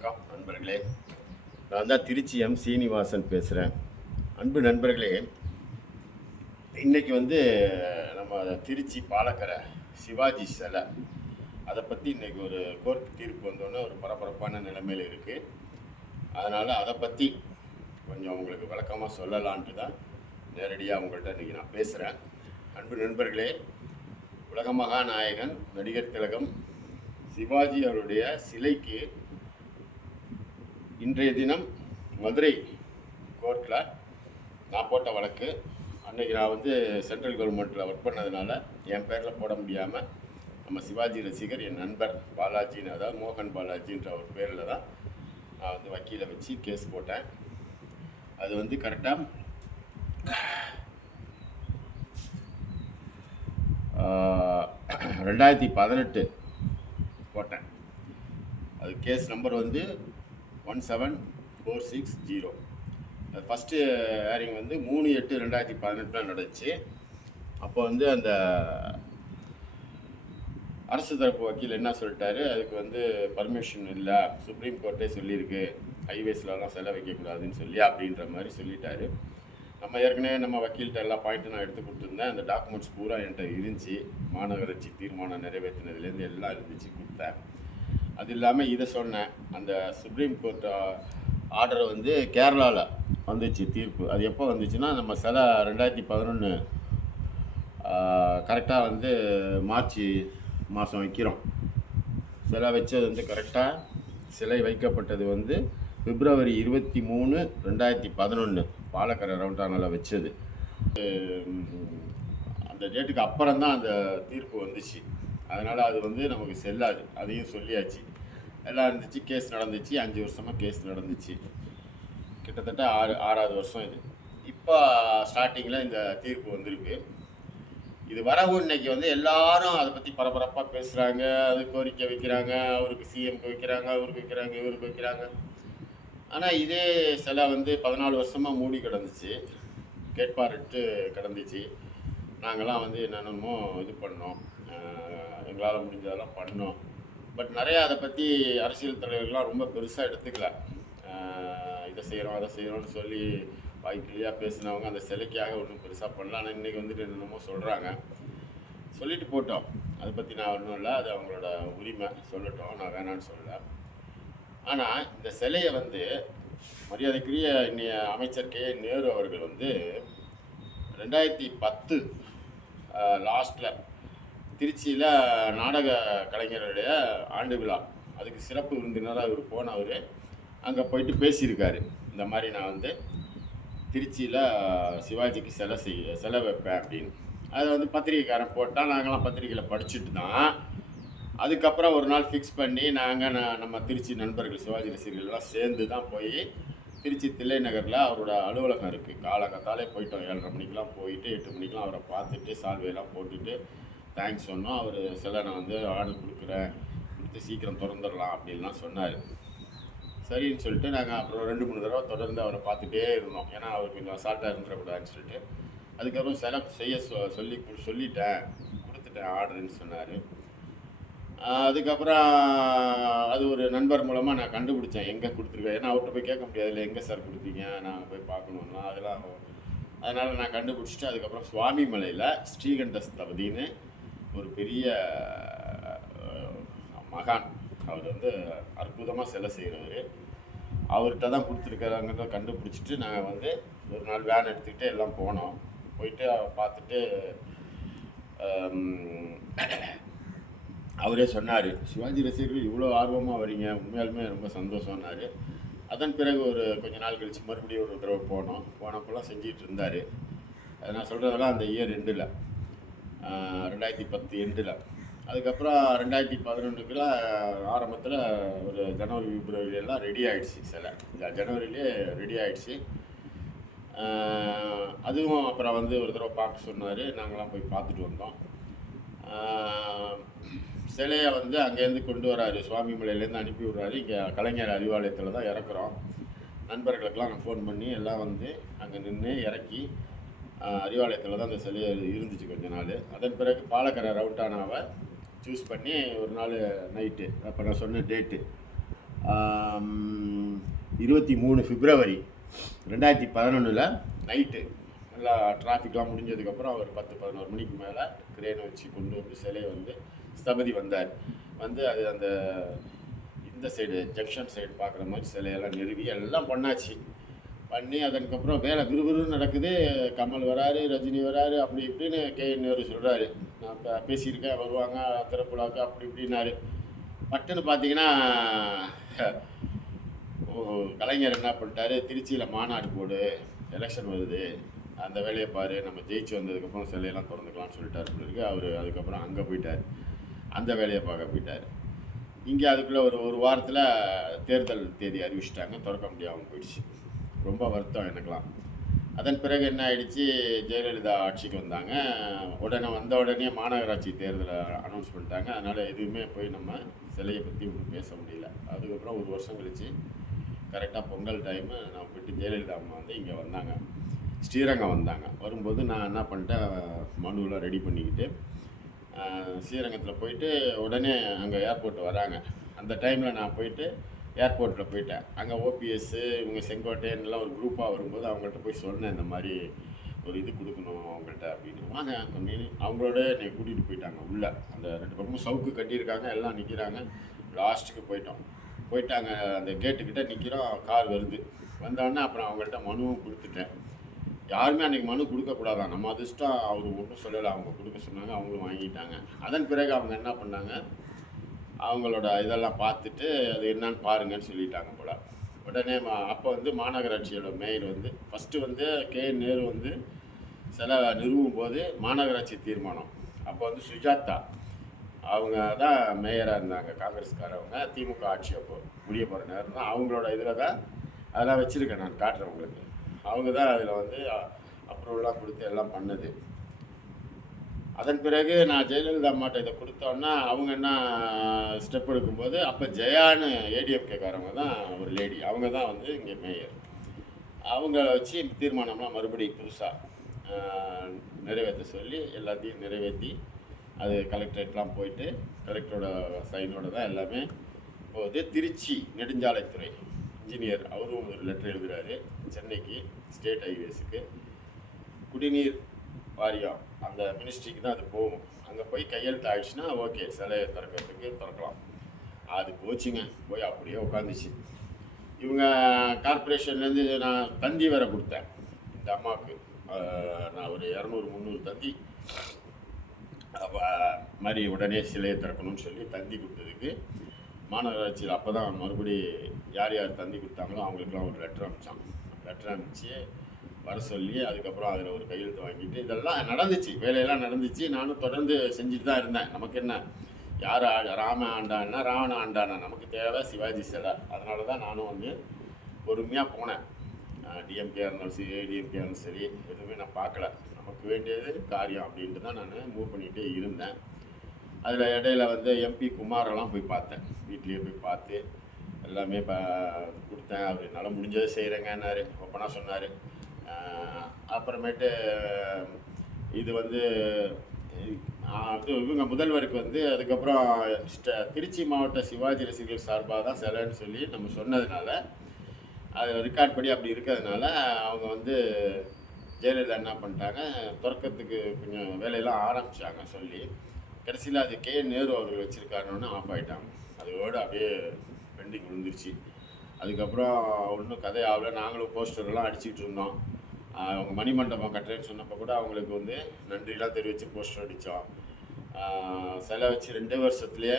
வணக்கம் நண்பர்களே. நான் தான் திருச்சி சீனிவாசன் பேசுகிறேன். அன்பு நண்பர்களே, இன்றைக்கி நம்ம திருச்சி பாலக்கரை சிவாஜி சிலை அதை பற்றி இன்றைக்கி ஒரு கோர்ட் தீர்ப்பு வந்தோன்னே ஒரு பரபரப்பான நிலைமையில் இருக்குது. அதனால் அதை பற்றி கொஞ்சம் உங்களுக்கு விளக்கமாக சொல்லலான்ட்டு தான் நேரடியாக உங்கள்கிட்ட இன்றைக்கி நான் பேசுகிறேன். அன்பு நண்பர்களே, உலக மகாநாயகன் நடிகர் திலகம் சிவாஜி அவருடைய சிலைக்கு இன்றைய தினம் மதுரை கோர்ட்டில் நான் போட்ட வழக்கு. அன்றைக்கி நான் சென்ட்ரல் கவர்மெண்ட்டில் ஒர்க் பண்ணதுனால என் பேரில் போட முடியாமல் நம்ம சிவாஜி ரசிகர் என் நண்பர் பாலாஜின்னு, அதாவது மோகன் பாலாஜின்ற ஒரு பேரில் தான் நான் வக்கீலை வச்சு கேஸ் போட்டேன். அது கரெக்டாக 2018 போட்டேன். அது கேஸ் நம்பர் 17460. அது ஃபஸ்ட்டு ஹேரிங் 3/8/2018 நடந்துச்சு. அப்போ அந்த அரசு தரப்பு வக்கீல் என்ன சொல்லிட்டாரு, அதுக்கு பர்மிஷன் இல்லை, சுப்ரீம் கோர்ட்டே சொல்லியிருக்கு ஹைவேஸ்லலாம் செலை வைக்கக்கூடாதுன்னு சொல்லி அப்படின்ற மாதிரி சொல்லிட்டாரு. நம்ம ஏற்கனவே நம்ம வக்கீல்கிட்ட எல்லா பாயிண்ட்டும் நான் எடுத்து கொடுத்துருந்தேன். அந்த டாக்குமெண்ட்ஸ் பூரா என்கிட்ட இருந்துச்சு. மாநகராட்சி தீர்மானம் நிறைவேற்றினதுலேருந்து எல்லாம் இருந்துச்சு, கொடுத்தேன். அது இல்லாமல் இதை சொன்னேன், அந்த சுப்ரீம் கோர்ட் ஆர்டர் கேரளாவில் வந்துச்சு தீர்ப்பு. அது எப்போ வந்துச்சுன்னா, நம்ம சிலை 2011 கரெக்டாக மார்ச் மாதம் வைக்கிறோம். சிலை வச்சது கரெக்டாக சிலை வைக்கப்பட்டது பிப்ரவரி 23, 2011 பாலக்கரை ரவுண்டானில் வச்சது. அந்த டேட்டுக்கு அப்புறம் தான் அந்த தீர்ப்பு வந்துச்சு. அதனால் அது நமக்கு செல்லாது. அதையும் சொல்லியாச்சு, எல்லாம் இருந்துச்சு. கேஸ் நடந்துச்சு, 5 வருஷமாக கேஸ் நடந்துச்சு. கிட்டத்தட்ட 6வது வருஷம் இது. இப்போ ஸ்டார்டிங்கில் இந்த தீர்ப்பு வந்திருக்கு. இது வரவு இன்னைக்கு எல்லாரும் அதை பற்றி பரபரப்பாக பேசுகிறாங்க. அது கோரிக்கை வைக்கிறாங்க, அவருக்கு சிஎம்க்கு வைக்கிறாங்க, அவருக்கு வைக்கிறாங்க, இவருக்கு வைக்கிறாங்க. ஆனால் இதே சிலை 14 வருஷமாக மூடி கிடந்துச்சு, கேட்பாரிட்டு கிடந்துச்சு. நாங்கள்லாம் என்னென்னமோ இது பண்ணோம், எங்களால் முடிஞ்சதெல்லாம் பண்ணோம். பட் நிறையா அதை பற்றி அரசியல் தலைவர்கள்லாம் ரொம்ப பெருசாக எடுத்துக்கல. இதை செய்கிறோம் அதை செய்கிறோன்னு சொல்லி வாய்க்கிலியாக பேசினவங்க அந்த சிலைக்காக ஒன்றும் பெருசாக பண்ணல. ஆனால் இன்றைக்கி என்னென்னமோ சொல்கிறாங்க. சொல்லிட்டு போட்டோம், அதை பற்றி நான் ஒன்றும் இல்லை, அது அவங்களோட உரிமை, சொல்லட்டும், நான் வேணான்னு சொல்லலை. ஆனால் இந்த சிலையை மரியாதைக்குரிய இன்னைய அமைச்சர் கே நேரு அவர்கள் 2010 லாஸ்ட்டில் திருச்சியில் நாடக கலைஞருடைய ஆண்டு விழா, அதுக்கு சிறப்பு விருந்தினராக இவர் போனவர். அங்கே போயிட்டு பேசியிருக்காரு, இந்த மாதிரி நான் திருச்சியில் சிவாஜிக்கு சிலை வைப்பேன் அப்படின்னு. அதை பத்திரிகைக்காரன் போட்டால் நாங்களாம் பத்திரிகையில் படிச்சுட்டு தான் அதுக்கப்புறம் ஒரு நாள் ஃபிக்ஸ் பண்ணி நம்ம திருச்சி நண்பர்கள் சிவாஜி ரசிகர்கள்லாம் சேர்ந்து தான் போய் திருச்சி தில்லை நகரில் அவரோட அலுவலகம் இருக்குது. காலகத்தாலே போயிட்டோம். 7:30 மணிக்கெலாம் போயிட்டு 8 மணிக்கெலாம் அவரை பார்த்துட்டு சால்வையெல்லாம் போட்டுட்டு தேங்க்ஸ் சொன்னோம். அவர் சிலை நான் ஆர்டர் கொடுக்குறேன், கொடுத்து சீக்கிரம் திறந்துடலாம் அப்படின்லாம் சொன்னார். சரின்னு சொல்லிட்டு நாங்கள் அப்புறம் 2-3 தடவை தொடர்ந்து அவரை பார்த்துட்டே இருந்தோம். ஏன்னா அவர் கொஞ்சம் அசால்ட்டாக இருந்துடக்கூடாதுன்னு சொல்லிட்டு. அதுக்கப்புறம் சிலை செய்ய சொல்லிட்டேன், கொடுத்துட்டேன் ஆர்டருன்னு சொன்னார். அதுக்கப்புறம் அது ஒரு நண்பர் மூலமாக நான் கண்டுபிடிச்சேன் எங்கே கொடுத்துருக்கேன். ஏன்னா அவர்கிட்ட போய் கேட்க முடியாதுல்ல, எங்கே சார் கொடுத்தீங்க, நான் போய் பார்க்கணுன்னா அதெல்லாம். அதனால் நான் கண்டுபிடிச்சிட்டு அதுக்கப்புறம் சுவாமி மலையில் ஸ்ரீகண்ட ஸ்தபதின்னு ஒரு பெரிய மகான், அவர் அற்புதமாக சிலை செய்கிறவர், அவர்கிட்ட தான் கொடுத்துருக்காங்கிறத கண்டுபிடிச்சிட்டு நாங்கள் ஒரு நாள் வேன் எடுத்துக்கிட்டு எல்லாம் போனோம். போயிட்டு பார்த்துட்டு அவரே சொன்னார், சிவாஜி ரசிகர்கள் இவ்வளோ ஆர்வமாக வரீங்க, உண்மையாலுமே ரொம்ப சந்தோஷம்னாரு. அதன் பிறகு ஒரு கொஞ்ச நாள் கழித்து மறுபடியும் ஒரு தடவை போனப்பெல்லாம் செஞ்சிகிட்டு இருந்தார். அது நான் சொல்கிறதெல்லாம் அந்த இயர் எண்டில், 2010 எண்டில். அதுக்கப்புறம் 2011 ஆரம்பத்தில் ஒரு ஜனவரி பிப்ரவரியெல்லாம் ரெடி ஆகிடுச்சு சிலை. ஜனவரியிலே ரெடி ஆகிடுச்சு. அதுவும் அப்புறம் ஒரு தடவை பார்க்க சொன்னார். நாங்களாம் போய் பார்த்துட்டு வந்தோம். சிலையை அங்கேருந்து கொண்டு வராரு, சுவாமி மலையிலேருந்து அனுப்பி விட்றாரு. இங்கே கலைஞர் அறிவாலயத்தில் தான் இறக்குறோம். நண்பர்களுக்கெல்லாம் நான் ஃபோன் பண்ணி எல்லாம் அங்கே நின்று இறக்கி அறிவாலயத்தில் தான் அந்த சிலையை இருந்துச்சு கொஞ்ச நாள். அதன் பிறகு பாலக்கரை ரவுண்டானாவை சூஸ் பண்ணி ஒரு நாள் நைட்டு, அப்போ நான் சொன்ன டேட்டு 23 பிப்ரவரி 2011 நைட்டு நல்லா டிராஃபிக்லாம் முடிஞ்சதுக்கப்புறம் ஒரு 10-11 மணிக்கு மேலே கிரேனை வச்சு கொண்டு வந்து சிலையை வந்து ஸ்தபதி வந்தார். வந்து அது அந்த இந்த சைடு ஜங்ஷன் சைடு பார்க்குற மாதிரி சிலையெல்லாம் நிறுவி எல்லாம் பண்ணாச்சு. பண்ணி அதற்கப்புறம் வேலை விறுவிறுன்னு நடக்குது. கமல் வராரு, ரஜினி வராரு, அப்படி இப்படின்னு கேஎன் நேரு சொல்கிறாரு. நான் இப்போ பேசியிருக்கேன், வருவாங்க திறப்புலாக்கு அப்படி இப்படின்னாரு. பட்டுன்னு பார்த்தீங்கன்னா கலைஞர் என்ன பண்ணிட்டாரு, திருச்சியில் மாநாடு போடு, எலெக்ஷன் வருது, அந்த வேலையை பாரு, நம்ம ஜெயிச்சு வந்ததுக்கப்புறம் சிலையெல்லாம் திறந்துக்கலாம்னு சொல்லிட்டாரு பிள்ளைக்கு. அவர் அதுக்கப்புறம் அங்கே போயிட்டார், அந்த வேலையை பார்க்க போயிட்டார். இங்கே அதுக்குள்ளே ஒரு வாரத்தில் தேர்தல் தேதி அறிவிச்சிட்டாங்க, திறக்க முடியாமல் போயிடுச்சு. ரொம்ப வருத்தம் எனக்கெலாம். அதன் பிறகு என்ன ஆயிடுச்சு, ஜெயலலிதா ஆட்சிக்கு வந்தாங்க. வந்த உடனே மாநகராட்சி தேர்தலை அனௌன்ஸ் பண்ணிட்டாங்க. அதனால் எதுவுமே போய் நம்ம சிலையை பற்றி ஒன்றும் பேச முடியல. அதுக்கப்புறம் ஒரு வருஷம் கழித்து கரெக்டாக பொங்கல் டைமு நான் போய்ட்டு ஜெயலலிதா அம்மா வந்து இங்கே வந்தாங்க, ஸ்ரீரங்கம் வந்தாங்க. வரும்போது நான் என்ன பண்ணிட்டேன், மனுவெலாம் ரெடி பண்ணிக்கிட்டு ஸ்ரீரங்கத்தில் போயிட்டு உடனே அங்கே ஏர்போர்ட் வராங்க. அந்த டைமில் நான் போயிட்டு ஏர்போர்ட்டில் போயிட்டேன். அங்கே ஓபிஎஸ்ஸு இவங்க செங்கோட்டையன்லாம் ஒரு குரூப்பாக வரும்போது அவங்கள்ட்ட போய் சொன்னேன், இந்த மாதிரி ஒரு இது கொடுக்கணும் அவங்கள்ட்ட அப்படின்னு. வாங்க அப்படின்னு அவங்களோட என்னை கூட்டிகிட்டு போயிட்டாங்க உள்ளே. அந்த 2 பக்கமும் சவுக்கு கட்டியிருக்காங்க, எல்லாம் நிற்கிறாங்க. லாஸ்ட்டுக்கு போயிட்டாங்க. அந்த கேட்டுக்கிட்ட நிற்கிறோம், கார் வருது. வந்தோடனே அப்புறம் அவங்கள்ட்ட மனுவும் கொடுத்துட்டேன். யாருமே அன்றைக்கி மனு கொடுக்கக்கூடாதான், நம்ம அதிர்ஷ்டம். அவர் ஒன்றும் சொல்லலை, அவங்க கொடுக்க சொன்னாங்க, அவங்களும் வாங்கிட்டாங்க. அதன் பிறகு அவங்க என்ன பண்ணாங்க, அவங்களோட இதெல்லாம் பார்த்துட்டு அது என்னன்னு பாருங்கன்னு சொல்லிட்டாங்க போல். உடனே அப்போ வந்து மாநகராட்சியோட மேயர் வந்து ஃபஸ்ட்டு வந்து கேஎன் நேரு வந்து சில நிறுவும் போது மாநகராட்சி தீர்மானம், அப்போ வந்து சுஜாதா அவங்க தான் மேயராக இருந்தாங்க, காங்கிரஸ்காரவங்க. திமுக ஆட்சி அப்போ முடிய போகிற நேரம் தான். அவங்களோட இதில் தான் அதெல்லாம் வச்சுருக்கேன், நான் காட்டுறேன் உங்களுக்கு. அவங்க தான் அதில் வந்து அப்ரூவலாக கொடுத்து எல்லாம் பண்ணது. அதன் பிறகு நான் ஜெயலலிதா அம்மாட்ட இதை கொடுத்தோன்னா அவங்க என்ன ஸ்டெப் எடுக்கும்போது, அப்போ ஜெயான்னு ஏடிஎம்கேக்காரவங்க தான் ஒரு லேடி, அவங்க தான் வந்து இங்கே மேயர். அவங்கள வச்சு தீர்மானம்லாம் மறுபடியும் புதுசாக நிறைவேற்ற சொல்லி எல்லாத்தையும் நிறைவேற்றி அது கலெக்டரேட்லாம் போயிட்டு கலெக்டரோட சைனோட தான் எல்லாமே போகுது. திருச்சி நெடுஞ்சாலைத்துறை இன்ஜினியர் அவரும் ஒரு லெட்டர் எழுதுகிறாரு சென்னைக்கு, ஸ்டேட் ஹைவேஸுக்கு. குடிநீர் வாரியம் அந்த மினிஸ்ட்ரிக்கு தான் அது போகும். அங்கே போய் கையெழுத்து ஆகிடுச்சுன்னா ஓகே, சிலையை திறக்கலாம். அது போச்சுங்க, போய் அப்படியே உட்காந்துச்சு. இவங்க கார்பரேஷன்லேருந்து நான் தந்தி வேறு கொடுத்தேன் இந்த அம்மாவுக்கு. நான் ஒரு 200-300 தந்தி மாதிரி உடனே சிலையை திறக்கணும்னு சொல்லி தந்தி கொடுத்ததுக்கு மாநகராட்சியில் அப்போ தான் மறுபடி யார் தந்தி கொடுத்தாங்களோ அவங்களுக்குலாம் ஒரு லெட்டர் அனுப்பிச்சு வர சொல்லி அதுக்கப்புறம் அதில் ஒரு கையெழுத்து வாங்கிட்டு இதெல்லாம் நடந்துச்சு, வேலையெல்லாம் நடந்துச்சு. நானும் தொடர்ந்து செஞ்சுட்டு தான் இருந்தேன். நமக்கு என்ன, யார் ராம ஆண்டானா ராவண ஆண்டானா, நமக்கு தேவை சிவாஜி சிலை. அதனால தான் நானும் வந்து பொறுமையாக போனேன். டிஎம்கே இருந்தாலும் சரி, ஏடிஎம்கே இருந்தாலும் சரி, எதுவுமே நான் பார்க்கல. நமக்கு வேண்டியது காரியம் அப்படின்ட்டு தான் நான் மூவ் பண்ணிகிட்டே இருந்தேன். அதில் இடையில வந்து எம்பி குமாரெல்லாம் போய் பார்த்தேன், வீட்லேயே போய் பார்த்து எல்லாமே கொடுத்தேன். அவர் என்னால் முடிஞ்சதை செய்கிறேங்கன்னாரு, ஓப்பனாக சொன்னார். அப்புறமேட்டு இது வந்து இவங்க முதல்வருக்கு வந்து அதுக்கப்புறம் திருச்சி மாவட்ட சிவாஜி ரசிகர்கள் சார்பாக தான் சிலைன்னு சொல்லி நம்ம சொன்னதுனால, அது ரெக்கார்ட் படி அப்படி இருக்கிறதுனால அவங்க வந்து ஜெயலலிதா என்ன பண்ணிட்டாங்க, திறக்கிறதுக்கு கொஞ்சம் வேலையெல்லாம் ஆரம்பித்தாங்க சொல்லி. கடைசியில் அது கேஎன் நேரு அவர்கள் வச்சுருக்காருன்னு ஆஃப் ஆகிட்டாங்க. அதோடு அப்படியே பெண்டிங் விழுந்துருச்சு. அதுக்கப்புறம் ஒன்றும் கதையாகல. நாங்களும் போஸ்டர்லாம் அடிச்சுட்டு இருந்தோம். அவங்க மணிமண்டபம் கட்டுறேன்னு சொன்னப்போ கூட அவங்களுக்கு வந்து நன்றிலாம் தெரிவித்து போஸ்டர் அடித்தோம். சிலை வச்சு 2 வருஷத்துலேயே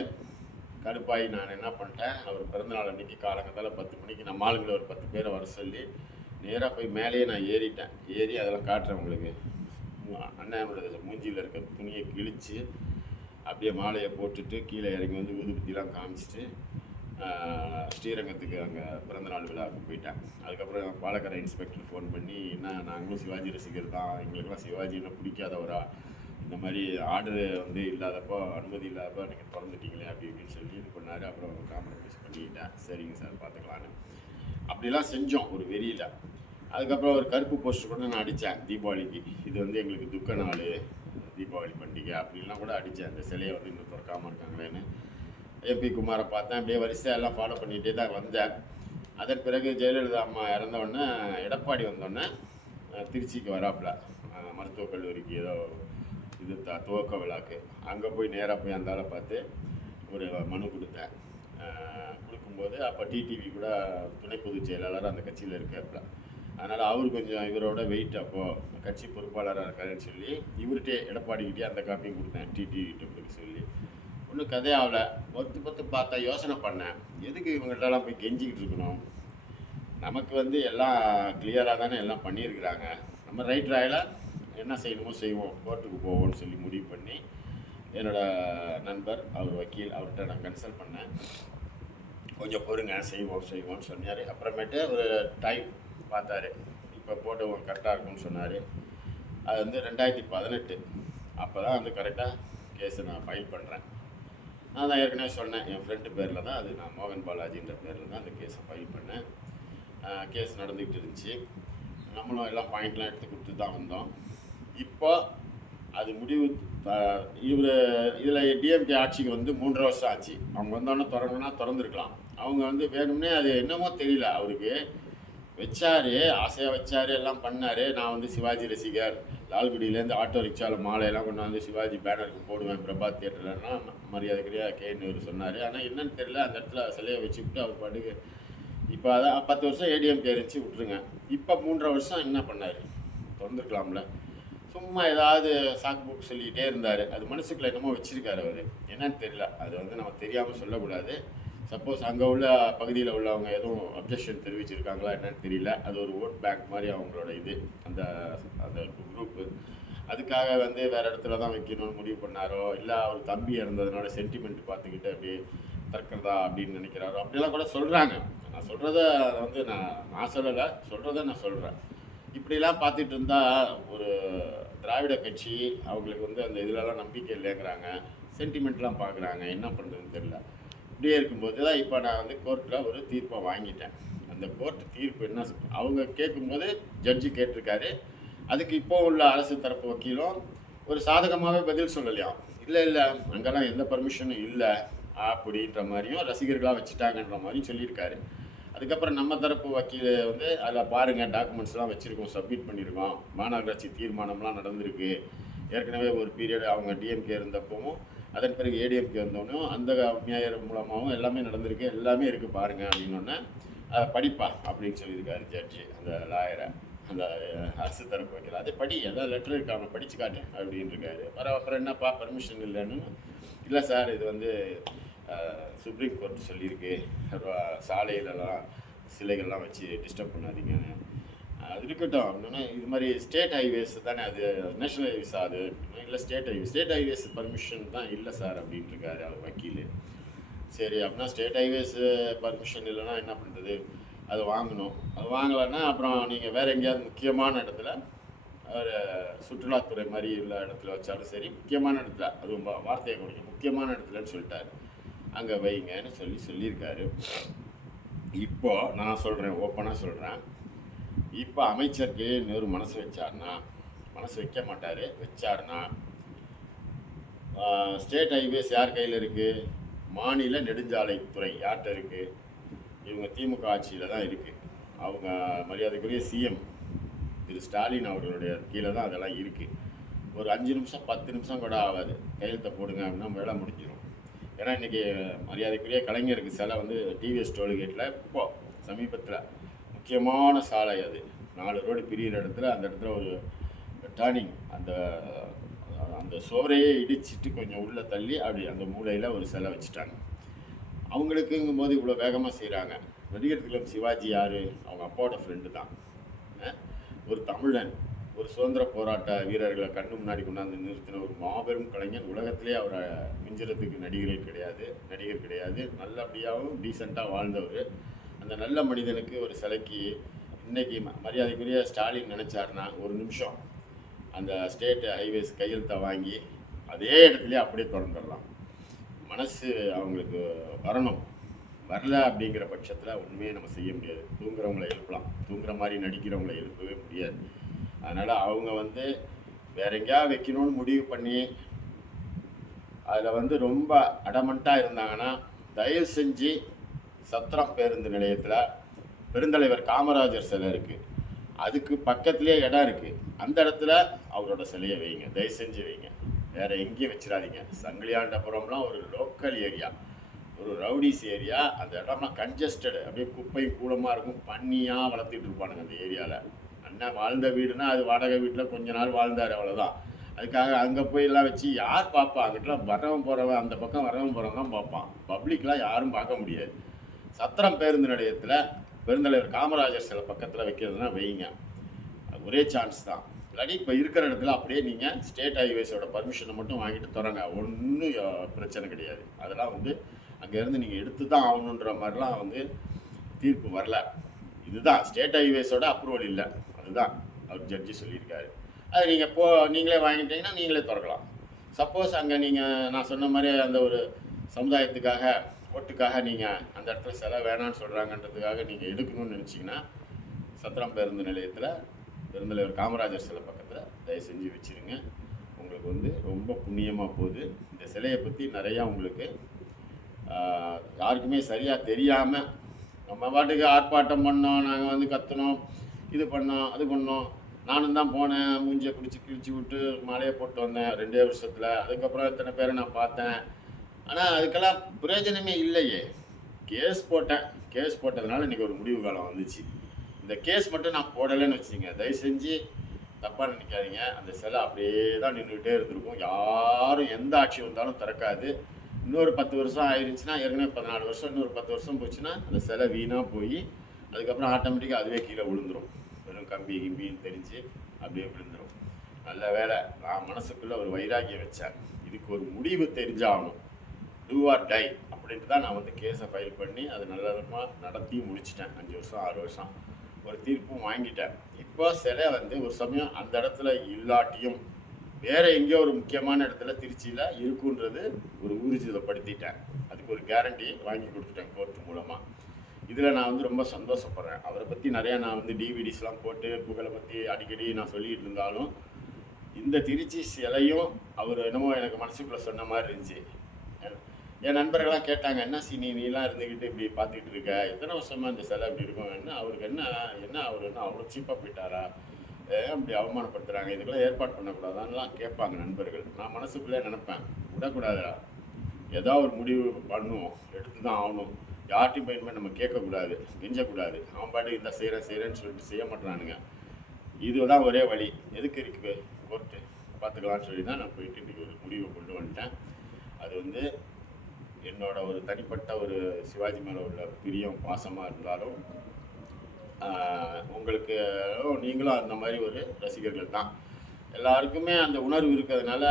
கடுப்பாகி நான் என்ன பண்ணிட்டேன், அவர் பிறந்தநாள் அன்றைக்கி காலங்கத்தால் 10 மணிக்கு நம்ம ஆளுங்களை ஒரு 10 பேரை வர சொல்லி நேராக போய் மேலேயே நான் ஏறி அதெல்லாம் காட்டுறேன் உங்களுக்கு. அண்ணனோட மூஞ்சியில் இருக்க துணியை கிழித்து அப்படியே மாலையை போட்டுட்டு கீழே இறங்கி வந்து ஊதுபத்திலாம் காமிச்சிட்டு ஸ்ரீரங்கத்துக்கு அங்கே பிறந்தநாள் விழாவுக்கு போயிட்டேன். அதுக்கப்புறம் பாலக்கரை இன்ஸ்பெக்டர் ஃபோன் பண்ணி, என்ன நாங்களும் சிவாஜி ரசிகர் தான், எங்களுக்கெல்லாம் சிவாஜின்னா பிடிக்காதவரா, இந்த மாதிரி ஆர்டரு வந்து இல்லாதப்போ அனுமதி இல்லாதப்போ நீங்கள் திறந்துட்டீங்களே அப்படி இப்படின்னு சொல்லி இது பண்ணார். அப்புறம் காம்ப்ரமைஸ் பண்ணிக்கிட்டேன். சரிங்க சார் பார்த்துக்கலான்னு அப்படிலாம் செஞ்சோம் ஒரு வெறியில். அதுக்கப்புறம் ஒரு கருப்பு போஸ்டர் கூட நான் அடித்தேன் தீபாவளிக்கு, இது வந்து எங்களுக்கு துக்க நாள், தீபாவளி பண்டிகை அப்படின்லாம் கூட அடித்தேன். அந்த சிலையை வந்து இன்னும் திறக்காமல் இருக்காங்களேன்னு எம்பி குமாரை பார்த்தேன். அப்படியே வரிசையாக எல்லாம் ஃபாலோ பண்ணிகிட்டே தான் வந்தேன். அதன் பிறகு ஜெயலலிதா அம்மா இறந்தவுடனே எடப்பாடி வந்தோடனே திருச்சிக்கு வராப்புல மருத்துவக் கல்லூரிக்கு ஏதோ இது துவக்க விழாக்கு. அங்கே போய் நேராக போய் அந்த ஆளை பார்த்து ஒரு மனு கொடுத்தேன். கொடுக்கும்போது அப்போ டிடிவி கூட துணை பொதுச் செயலாளர் அந்த கட்சியில் இருக்காப்புல. அதனால் அவர் கொஞ்சம் இவரோட வெயிட் அப்போது கட்சி பொறுப்பாளராக இருக்காருன்னு சொல்லி இவர்கிட்டே எடப்பாடிக்கிட்டே அந்த காப்பியும் கொடுத்தேன் டிடிவிகிட்ட கொடுக்க சொல்லி. ஒன்றும் கதையாகல. பொத்து பார்த்தா யோசனை பண்ணேன், எதுக்கு இவங்கள்ட்டலாம் போய் கெஞ்சிக்கிட்டு இருக்கணும்? நமக்கு வந்து எல்லாம் கிளியராக தானே எல்லாம் பண்ணியிருக்கிறாங்க. நம்ம ரைட் ராயில் என்ன செய்யணுமோ செய்வோம், கோர்ட்டுக்கு போவோம்னு சொல்லி முடிவு பண்ணி என்னோடய நண்பர் அவர் வக்கீல் அவர்கிட்ட நான் கன்சல்ட் பண்ணேன். கொஞ்சம் பொறுங்க, செய்வோம்னு சொன்னார். அப்புறமேட்டு ஒரு டைம் பார்த்தாரு, இப்போ போட்டு கரெக்டாக இருக்கும்னு சொன்னார். அது வந்து 2018 அப்போ தான் வந்து கரெக்டாக கேஸை நான் ஃபைல் பண்ணுறேன். நான் தான் ஏற்கனவே சொன்னேன், என் ஃப்ரெண்டு பேரில் தான் அது, நான் மோகன் பாலாஜின்ற பேரில் தான் அந்த கேஸை ஃபைல் பண்ணேன். கேஸ் நடந்துக்கிட்டு இருந்துச்சு. நம்மளும் எல்லாம் பாயிண்ட்லாம் எடுத்து கொடுத்து தான் வந்தோம். இப்போ அது முடிவு இதில் டிஎம்கே ஆட்சிக்கு வந்து 3.5 வருஷம் ஆச்சு. அவங்க வந்தோடனே திறந்துருக்கலாம். அவங்க வந்து வேணும்னே அது என்னமோ தெரியல, அவருக்கு வச்சார், ஆசையாக வச்சார், எல்லாம் பண்ணார். நான் வந்து சிவாஜி ரசிகர், லால்குடியிலேருந்து ஆட்டோ ரிக்ஷாவில் மாலையெல்லாம் கொண்டு வந்து சிவாஜி பேனருக்கு போடுவேன் பிரபாத் தியேட்டர்லன்னா மரியாதைக்குரிய கேன்னு சொன்னார். ஆனால் என்னன்னு தெரியல, அந்த இடத்துல சிலையை வச்சுக்கிட்டு அவர் பாட்டுக்கு இப்போ அதான் 10 வருஷம் ஏடிஎம்கே இருந்துச்சு விட்டுருங்க. இப்போ 3.5 வருஷம் என்ன பண்ணார்? திறந்துருக்கலாம்ல. சும்மா ஏதாவது சாக்கு போக்கு சொல்லிக்கிட்டே இருந்தார். அது மனசுக்குள்ள என்னமோ வச்சுருக்காரு அவர், என்னன்னு தெரியல. அது வந்து நம்ம தெரியாமல் சொல்லக்கூடாது. சப்போஸ் அங்கே உள்ள பகுதியில் உள்ளவங்க எதுவும் அப்ஜெக்ஷன் தெரிவிச்சிருக்காங்களா என்னன்னு தெரியல. அது ஒரு ஓட் பேங்க் மாதிரி அவங்களோட இது, அந்த அந்த குரூப்பு. அதுக்காக வந்து வேறு இடத்துல தான் வைக்கணும்னு முடிவு பண்ணாரோ, இல்லை அவர் தம்பி இறந்ததுனால சென்டிமெண்ட் பார்த்துக்கிட்டு அப்படி தற்கிறதா அப்படின்னு நினைக்கிறாரோ, அப்படிலாம் கூட சொல்கிறாங்க. நான் சொல்கிறத வந்து நான் சொல்லலை, சொல்கிறத நான் சொல்கிறேன். இப்படிலாம் பார்த்துட்டு இருந்தால் ஒரு திராவிட கட்சி அவங்களுக்கு வந்து அந்த இதிலலாம் நம்பிக்கை இல்லைங்கிறாங்க, சென்டிமெண்ட்லாம் பார்க்குறாங்க, என்ன பண்ணுறதுன்னு தெரியல. இப்படியே இருக்கும்போது தான் இப்போ நான் வந்து கோர்ட்டில் ஒரு தீர்ப்பை வாங்கிட்டேன். அந்த கோர்ட் தீர்ப்பு என்ன அவங்க கேட்கும்போது ஜட்ஜி கேட்டிருக்காரு. அதுக்கு இப்போ உள்ள அரசு தரப்பு வக்கீலும் ஒரு சாதகமாகவே பதில் சொல்லலையாம். இல்லை அங்கெல்லாம் எந்த பர்மிஷனும் இல்லை அப்படின்ற மாதிரியும் ரசிகர்களாக வச்சுட்டாங்கன்ற மாதிரியும் சொல்லியிருக்காரு. அதுக்கப்புறம் நம்ம தரப்பு வக்கீல் வந்து அதில் பாருங்கள், டாக்குமெண்ட்ஸ்லாம் வச்சுருக்கோம், சப்மிட் பண்ணியிருக்கோம், மாநகராட்சி தீர்மானம்லாம் நடந்திருக்கு. ஏற்கனவே ஒரு பீரியட் அவங்க டிஎம்கே இருந்தப்பவும் அதன் பிறகு ஏடிஎம்கே வந்தோடனும் அந்த மேயர் மூலமாகவும் எல்லாமே நடந்திருக்கு, எல்லாமே இருக்குது பாருங்கள் அப்படின்னோடனே அதை படிப்பா அப்படின்னு சொல்லியிருக்காரு ஜட்ஜி, அந்த லாயரை, அந்த அரசு தரப்பு வைக்கல. அதே படி, ஏதாவது லெட்டர் இருக்காமல் படித்து காட்டு அப்படின்னு இருக்காரு. அப்புறம் என்னப்பா பர்மிஷன் இல்லைன்னு, இல்லை சார் இது வந்து சுப்ரீம் கோர்ட் சொல்லியிருக்கு, சாலையிலலாம் சிலைகள்லாம் வச்சு டிஸ்டர்ப் பண்ணாதீங்கன்னு. அது இருக்கட்டும் அப்படின்னா, இது மாதிரி ஸ்டேட் ஹைவேஸ் தானே அது, நேஷனல் ஹைவேஸா அது? இல்லை ஸ்டேட் ஹைவேஸ் பர்மிஷன் தான் இல்லை சார் அப்படின்ட்டு இருக்காரு அவர் வக்கீல். சரி அப்படின்னா ஸ்டேட் ஹைவேஸ் பர்மிஷன் இல்லைன்னா என்ன பண்ணுறது? அது வாங்கணும். அது வாங்கலைன்னா அப்புறம் நீங்கள் வேறு எங்கேயாவது முக்கியமான இடத்துல, ஒரு சுற்றுலாத்துறை மாதிரி உள்ள இடத்துல வச்சாலும் சரி, முக்கியமான இடத்துல, அதுவும் வார்த்தையை கொடுங்க, முக்கியமான இடத்துலன்னு சொல்லிட்டாரு, அங்கே வைங்கன்னு சொல்லியிருக்காரு. இப்போ நான் சொல்கிறேன், ஓப்பனாக சொல்கிறேன், இப்போ அமைச்சருக்கு இன்னொரு மனசு வைக்க மாட்டார். வச்சார்னா ஸ்டேட் ஹைவேஸ் யார் கையில் இருக்குது? மாநில நெடுஞ்சாலைத்துறை யார்கிட்ட இருக்குது? இவங்க திமுக ஆட்சியில் தான் இருக்குது. அவங்க மரியாதைக்குரிய சிஎம் திரு ஸ்டாலின் அவர்களுடைய கீழே தான் அதெல்லாம் இருக்குது. ஒரு 5 நிமிஷம் 10 நிமிஷம் கூட ஆகாது, கையெழுத்தை போடுங்க அப்படின்னா வேலை முடிஞ்சிடும். ஏன்னா இன்றைக்கி மரியாதைக்குரிய கலைஞருக்கு சிலை வந்து டிவிஎஸ் டோல்கேட்டில் இப்போ சமீபத்தில் முக்கியமான சாலை, அது 4 ரோடு பிரிகிற இடத்துல, அந்த இடத்துல ஒரு டர்னிங், அந்த சோறையே இடிச்சிட்டு கொஞ்சம் உள்ளே தள்ளி அப்படி அந்த மூலையில் ஒரு சிலை வச்சுட்டாங்க. அவங்களுக்குங்கும் போது இவ்வளோ வேகமாக செய்கிறாங்க. நடிகர் திலகம் சிவாஜி யார்? அவங்க அப்பாவோட ஃப்ரெண்டு தான். ஒரு தமிழன், ஒரு சுதந்திர போராட்ட வீரர்களை கண்ணு முன்னாடி கொண்டாந்து நிறுத்தின ஒரு மாபெரும் கலைஞன். உலகத்திலே அவரை மிஞ்சுறதுக்கு நடிகர் கிடையாது. நல்லபடியாகவும் டீசெண்டாக வாழ்ந்தவர். அந்த நல்ல மனிதனுக்கு ஒரு சிலைக்கு இன்றைக்கி மரியாதைக்குரிய ஸ்டாலின் நினச்சாருன்னா ஒரு நிமிஷம் அந்த ஸ்டேட் ஹைவேஸ் கையெழுத்தை வாங்கி அதே இடத்துலையே அப்படியே திறந்துடலாம். மனசு அவங்களுக்கு வரல அப்படிங்கிற பட்சத்தில் ஒன்றுமே நம்ம செய்ய முடியாது. தூங்குறவங்களை எழுப்பலாம், தூங்குற மாதிரி நடிக்கிறவங்களை எழுப்பவே முடியாது. அதனால் அவங்க வந்து வேற எங்கேயா வைக்கணும்னு முடிவு பண்ணி அதில் வந்து ரொம்ப அடமண்ட்டாக இருந்தாங்கன்னா தயவு செஞ்சு சத்திரம் பேருந்து நிலையத்தில் பெருந்தலைவர் காமராஜர் சிலை இருக்குது, அதுக்கு பக்கத்துலேயே இடம் இருக்குது, அந்த இடத்துல அவரோட சிலையை வைங்க, தயவு செஞ்சு வைங்க. வேறு எங்கேயும் வச்சிடாதீங்க. சங்கிலியாண்டபுரம்லாம் ஒரு லோக்கல் ஏரியா, ஒரு ரவுடிஸ் ஏரியா. அந்த இடம்லாம் கன்ஜஸ்டடு, அப்படியே குப்பை கூலமாக இருக்கும், பண்ணியாக வளர்த்துட்டு இருப்பானுங்க அந்த ஏரியாவில். அண்ணன் வாழ்ந்த வீடுனா அது வாடகை வீட்டில் கொஞ்ச நாள் வாழ்ந்தார், அவ்வளோதான். அதுக்காக அங்கே போய் எல்லாம் வச்சு யார் பார்ப்பா? அங்கிட்டலாம் வரவன் போகிறவன், அந்த பக்கம் வரவன் போகிறவன் தான் பார்ப்பான், பப்ளிக்லாம் யாரும் பார்க்க முடியாது. சத்திரம் பேருந்து நிலையத்தில் பெருந்தலைவர் காமராஜர் சில பக்கத்தில் வைக்கிறதுனா வைங்க, ஒரே சான்ஸ் தான். இல்லாட்டி இப்போ இருக்கிற இடத்துல அப்படியே நீங்கள் ஸ்டேட் ஹைவேஸோட பர்மிஷனை மட்டும் வாங்கிட்டு தரங்க, ஒன்றும் பிரச்சனை கிடையாது. அதெல்லாம் வந்து அங்கேருந்து நீங்கள் எடுத்து தான் ஆகணுன்ற மாதிரிலாம் வந்து தீர்ப்பு வரல. இதுதான் ஸ்டேட் ஹைவேஸோட அப்ரூவல் இல்லை, அதுதான் அவர் ஜட்ஜி சொல்லியிருக்காரு. அது நீங்கள் நீங்களே வாங்கிட்டீங்கன்னா நீங்களே திறக்கலாம். சப்போஸ் அங்கே நீங்கள் நான் சொன்ன மாதிரி அந்த ஒரு சமுதாயத்துக்காக ஓட்டுக்காக நீங்கள் அந்த இடத்துல சிலை வேணான்னு சொல்கிறாங்கன்றதுக்காக நீங்கள் எடுக்கணும்னு நினச்சிங்கன்னா சத்திரம் பேருந்து நிலையத்தில் பெருந்தலைவர் காமராஜர் சிலை பக்கத்தில் தயவு செஞ்சு வச்சுருங்க. உங்களுக்கு வந்து ரொம்ப புண்ணியமாக போகுது. இந்த சிலையை பற்றி நிறையா உங்களுக்கு யாருக்குமே சரியாக தெரியாமல் நம்ம பாட்டுக்கு ஆர்ப்பாட்டம் பண்ணோம், நாங்கள் வந்து கற்றுனோம், இது பண்ணோம், அது பண்ணோம். நானும் தான் போனேன், மூஞ்சியை கிழிச்சு விட்டு மாலையை போட்டு வந்தேன் 2 வருஷத்தில். அதுக்கப்புறம் இத்தனை பேரை நான் பார்த்தேன். ஆனால் அதுக்கெல்லாம் பிரயோஜனமே இல்லையே. கேஸ் போட்டதுனால இன்றைக்கி ஒரு முடிவு காலம் வந்துச்சு. இந்த கேஸ் மட்டும் நான் போடலைன்னு வச்சுங்க, தயவு செஞ்சு தப்பாக நினைக்காதீங்க. அந்த சிலை அப்படியே தான் நின்றுக்கிட்டே இருந்திருக்கும், யாரும் எந்த ஆட்சி வந்தாலும் திறக்காது. இன்னொரு 10 வருஷம் ஆயிருந்துச்சுன்னா, ஏற்கனவே 14 வருஷம், இன்னொரு 10 வருஷம் போச்சுன்னா அந்த சிலை வீணாக போய் அதுக்கப்புறம் ஆட்டோமேட்டிக்காக அதுவே கீழே விழுந்துடும். வெறும் கிம்பின்னு தெரிஞ்சு அப்படியே விழுந்துடும். நல்ல வேலை நான் மனசுக்குள்ளே ஒரு வைராக்கியம் வச்சேன், இதுக்கு ஒரு முடிவு தெரிஞ்சாகணும், டூ ஆர் டை அப்படின்ட்டு தான் நான் வந்து கேஸை ஃபைல் பண்ணி அது நல்ல நடத்தி முடிச்சிட்டேன். 5 வருஷம் 6 வருஷம் ஒரு தீர்ப்பும் வாங்கிட்டேன். இப்போ சிலை வந்து ஒரு சமயம் அந்த இடத்துல இல்லாட்டியும் வேறு எங்கேயோ ஒரு முக்கியமான இடத்துல திருச்சியில் இருக்குன்றது ஒரு ஊர்ஜிதப்படுத்திட்டேன். அதுக்கு ஒரு கேரண்டி வாங்கி கொடுத்துட்டேன் கோர்ட்டு மூலமாக. இதில் நான் வந்து ரொம்ப சந்தோஷப்படுறேன். அவரை பற்றி நிறையா நான் வந்து டிவிடிஸ்லாம் போட்டு புகழை பற்றி அடிக்கடி நான் சொல்லிகிட்டு இருந்தாலும் இந்த திருச்சி சிலையும் அவர் என்னமோ எனக்கு மனசுக்குள்ளே சொன்ன மாதிரி இருந்துச்சு. என் நண்பர்கள்லாம் கேட்டாங்க, என்ன நீலாம் இருந்துக்கிட்டு இப்படி பார்த்துக்கிட்டு இருக்க, எத்தனை வருஷமாக இந்த சிலை இப்படி இருக்கும், என்ன அவருக்கு என்ன அவர் என்ன அவ்வளோ சீப்பாக போயிட்டாரா, அப்படி அவமானப்படுத்துகிறாங்க, இதுக்கெல்லாம் ஏற்பாடு பண்ணக்கூடாதான்லாம் கேட்பாங்க நண்பர்கள். நான் மனசுக்குள்ளே நினைப்பேன், விடக்கூடாதுடா, ஏதோ ஒரு முடிவு பண்ணுவோம், எடுத்து தான் ஆகணும். யார்ட்டையும் போய் நம்ம கேட்கக்கூடாது, கெஞ்சக்கூடாது. அவன் பாட்டு இந்த செய்கிறேன்னு சொல்லிட்டு செய்ய மாட்டானுங்க. இதுதான் ஒரே வழி, எதுக்கு இருக்குது கோர்ட்டு, பார்த்துக்கலான்னு சொல்லி தான் நான் போயிட்டு இன்றைக்கி ஒரு முடிவை கொண்டு வந்துட்டேன். அது வந்து என்னோட ஒரு தனிப்பட்ட ஒரு சிவாஜி மேலே உள்ள பிரியம் பாசமாக இருந்தாலும் உங்களுக்கு நீங்களும் அந்த மாதிரி ஒரு ரசிகர்கள் தான். எல்லாருக்குமே அந்த உணர்வு இருக்கிறதுனால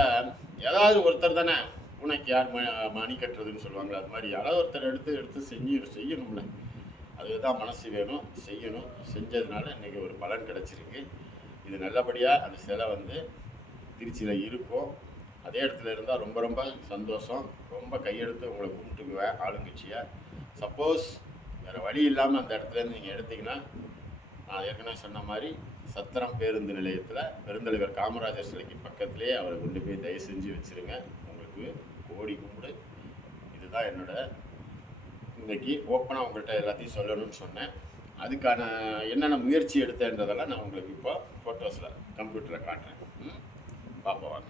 ஏதாவது ஒருத்தர் தானே பூனைக்கு யார் மணி கட்டுறதுன்னு சொல்லுவாங்களே, அது மாதிரி யாராவது ஒருத்தர் எடுத்து செய்யணும்ல. அதுதான் மனசு வேணும், செய்யணும். செஞ்சதுனால இன்றைக்கி ஒரு பலன் கிடச்சிருக்கு. இது நல்லபடியாக அந்த சிலை வந்து திருச்சியில் இருக்கும். அதே இடத்துல இருந்தால் ரொம்ப ரொம்ப சந்தோஷம். ரொம்ப கையெடுத்து உங்களை கும்பிட்டுக்குவேன் ஆளுங்கட்சியை. சப்போஸ் வேறு வழி இல்லாமல் அந்த இடத்துலேருந்து நீங்கள் எடுத்திங்கன்னா, நான் ஏற்கனவே சொன்ன மாதிரி சத்திரம் பேருந்து நிலையத்தில் பெருந்தலைவர் காமராஜர் சிலைக்கு பக்கத்துலேயே அவரை கொண்டு போய் தயவு செஞ்சு வச்சுருங்க. உங்களுக்கு கோடி கும்பிடு. இதுதான் என்னோட இன்றைக்கி ஓப்பனாக உங்கள்கிட்ட எல்லாத்தையும் சொல்லணும்னு சொன்னேன். அதுக்கான என்னென்ன முயற்சி எடுத்தேன்றதெல்லாம் நான் உங்களுக்கு இப்போ ஃபோட்டோஸில் கம்ப்யூட்டரில் காட்டுறேன். பார்ப்போம் வாங்க.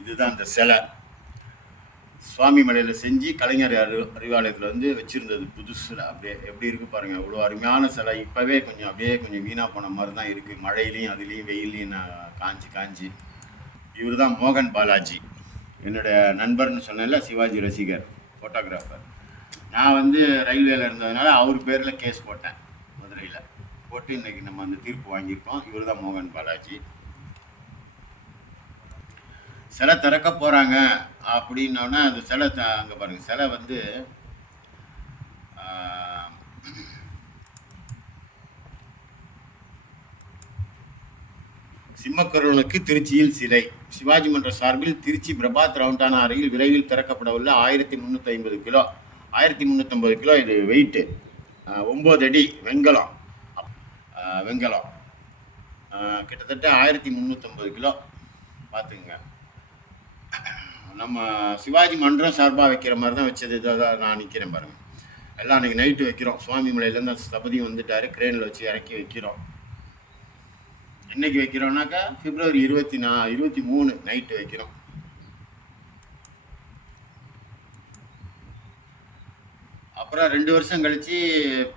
இதுதான் இந்த சிலை சுவாமி மலையில் செஞ்சு கலைஞர் அறிவாலயத்தில் வந்து வச்சுருந்தது புதுசில். அப்படியே எப்படி இருக்குது பாருங்கள், இவ்வளோ அருமையான சிலை. இப்போவே கொஞ்சம் வீணாக போன மாதிரி தான் இருக்குது, மழையிலையும் அதுலேயும் வெயிலையும் நான் காஞ்சி. இவர் தான் மோகன் பாலாஜி, என்னுடைய நண்பர்னு சொன்னேன்ல, சிவாஜி ரசிகர், ஃபோட்டோகிராஃபர். நான் வந்து ரயில்வேல இருந்ததுனால அவர் பேரில் கேஸ் போட்டேன் மதுரையில் போட்டு இன்றைக்கி நம்ம அந்த தீர்ப்பு வாங்கியிருக்கோம். இவர் தான் மோகன் பாலாஜி. சிலை திறக்க போகிறாங்க அப்படின்னோடனே அந்த சிலை அங்கே பாருங்கள், சிலை வந்து சிம்மக்கருவனுக்கு திருச்சியில் சிலை. சிவாஜி மன்ற சார்பில் திருச்சி பிரபாத் ரவுண்டானா அருகில் விரைவில் திறக்கப்பட உள்ள 1350 கிலோ 1350 கிலோ இது வெயிட்டு, 9 அடி வெங்கலம் கிட்டத்தட்ட 1350 கிலோ பார்த்துக்குங்க. நம்ம சிவாஜி மன்றம் சார்பாக வைக்கிற மாதிரி தான் வச்சது. இதை தான் நான் நிற்கிறேன் பாருங்கள். எல்லாம் அன்றைக்கி நைட்டு வைக்கிறோம். சுவாமி மலையிலேருந்து அந்த ஸ்தபதி வந்துட்டார், கிரேனில் வச்சு இறக்கி வைக்கிறோம். என்னைக்கு வைக்கிறோம்னாக்கா பிப்ரவரி 23 நைட்டு வைக்கிறோம். அப்புறம் 2 வருஷம் கழித்து